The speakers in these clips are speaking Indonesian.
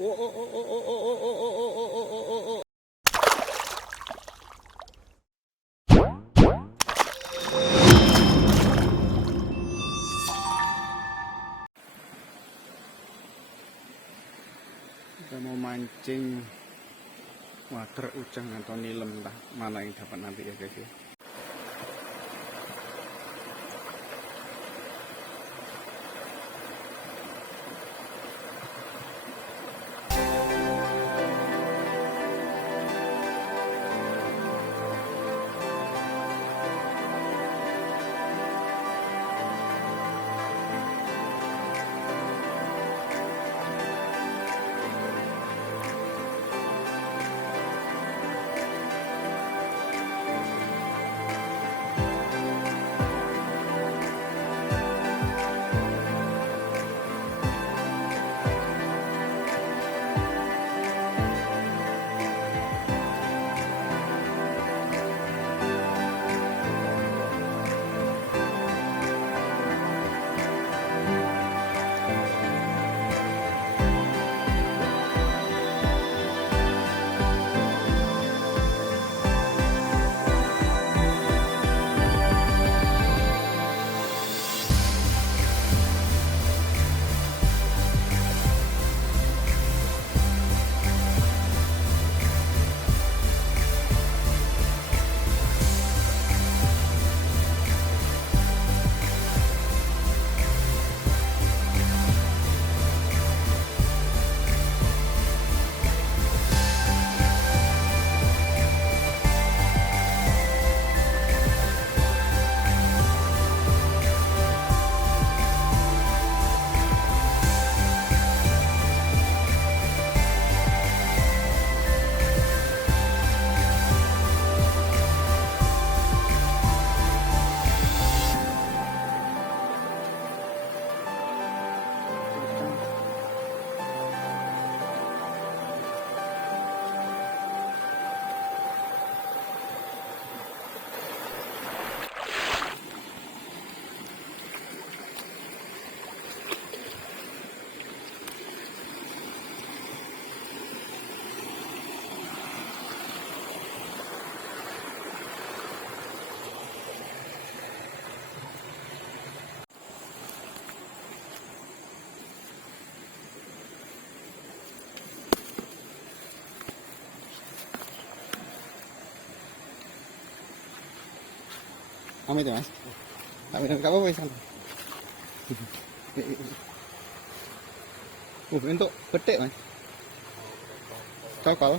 Oh, oh, oh, oh, oh, oh, oh, oh, oh, oh, oh, oh, oh, oh. Kita mau mancing wader ujang atau nilem, entah mana yang dapat nanti ya guys ya. Amit ya mas? Amit, gak apa-apa ya sana. Untuk petik mas? Cokol.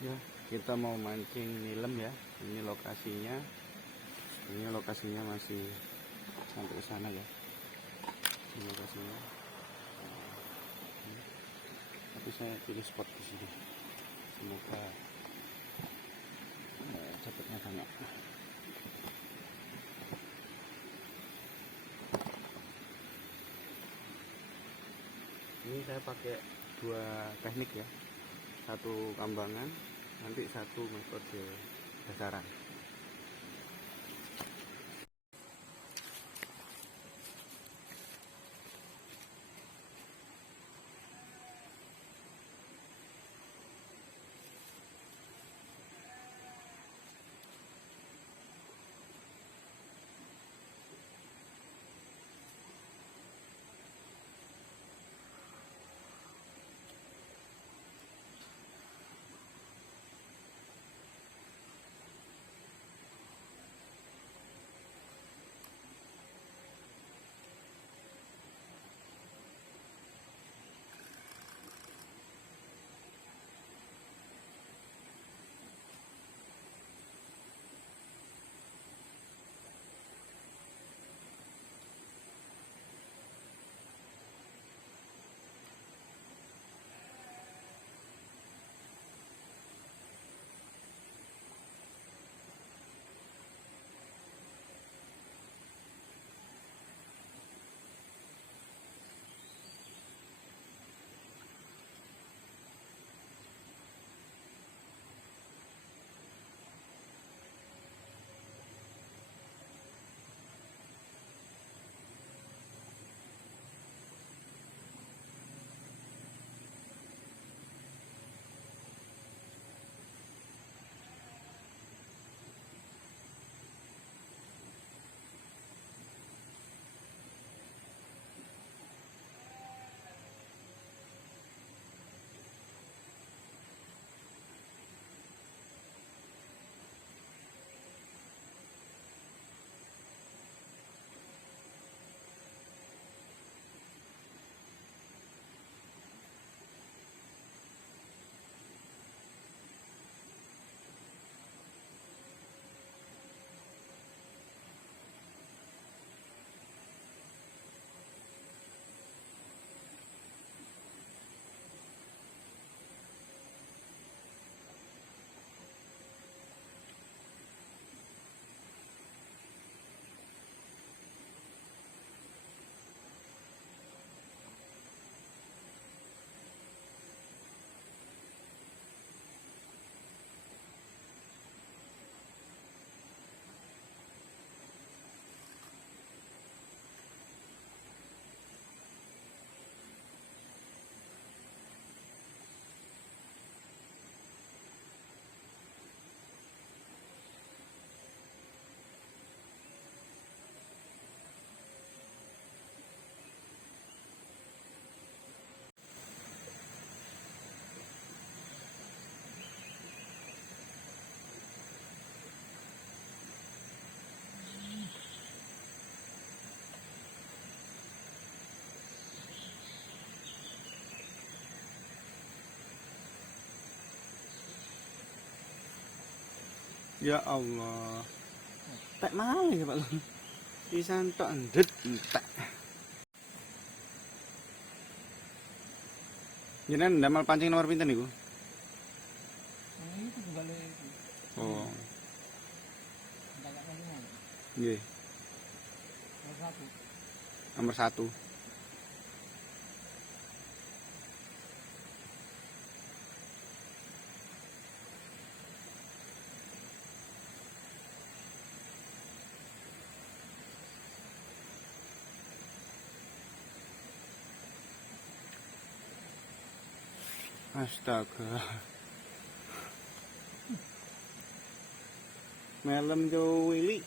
Ya, kita mau mancing nilem ya. Ini lokasinya masih sampai ke sana ya. Ini lokasinya. Tapi saya pilih spot di sini. Semoga dapatnya banyak. Ini saya pakai dua teknik ya. Satu kambangan, nanti satu metode dasaran. Ya Allah. Tak mau ya Pak Lon. Pisan tok ndet entek. Jenengan ndamal pancing nomor pinten niku? Itu balik itu. Oh, Enggak ngomong. nggih. Nomor satu. Nomor 1. Astaga. Melem jo Willy.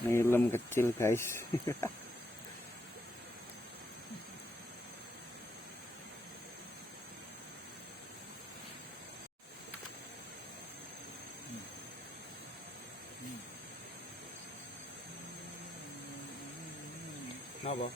Melem kecil guys. Napa?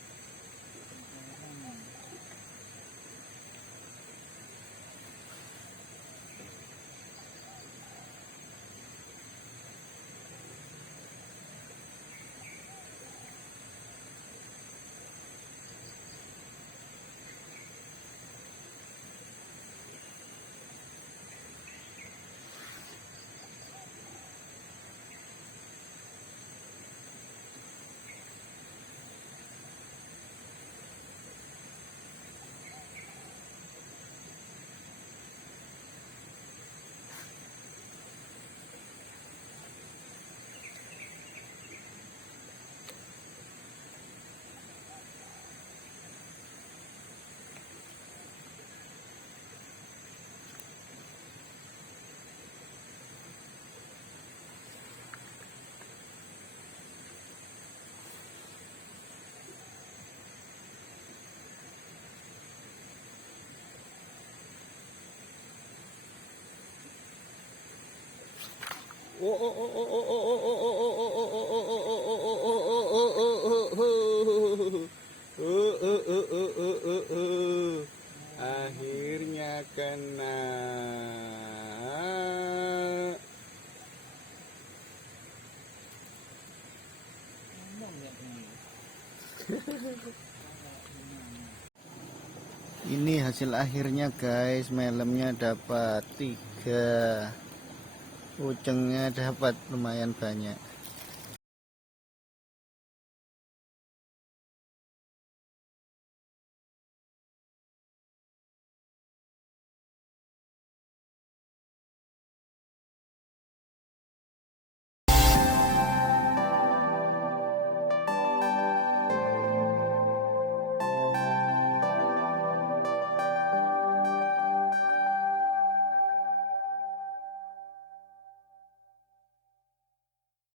Akhirnya kena. Ini hasil akhirnya guys, melemnya dapat 3, ucengnya dapat lumayan banyak.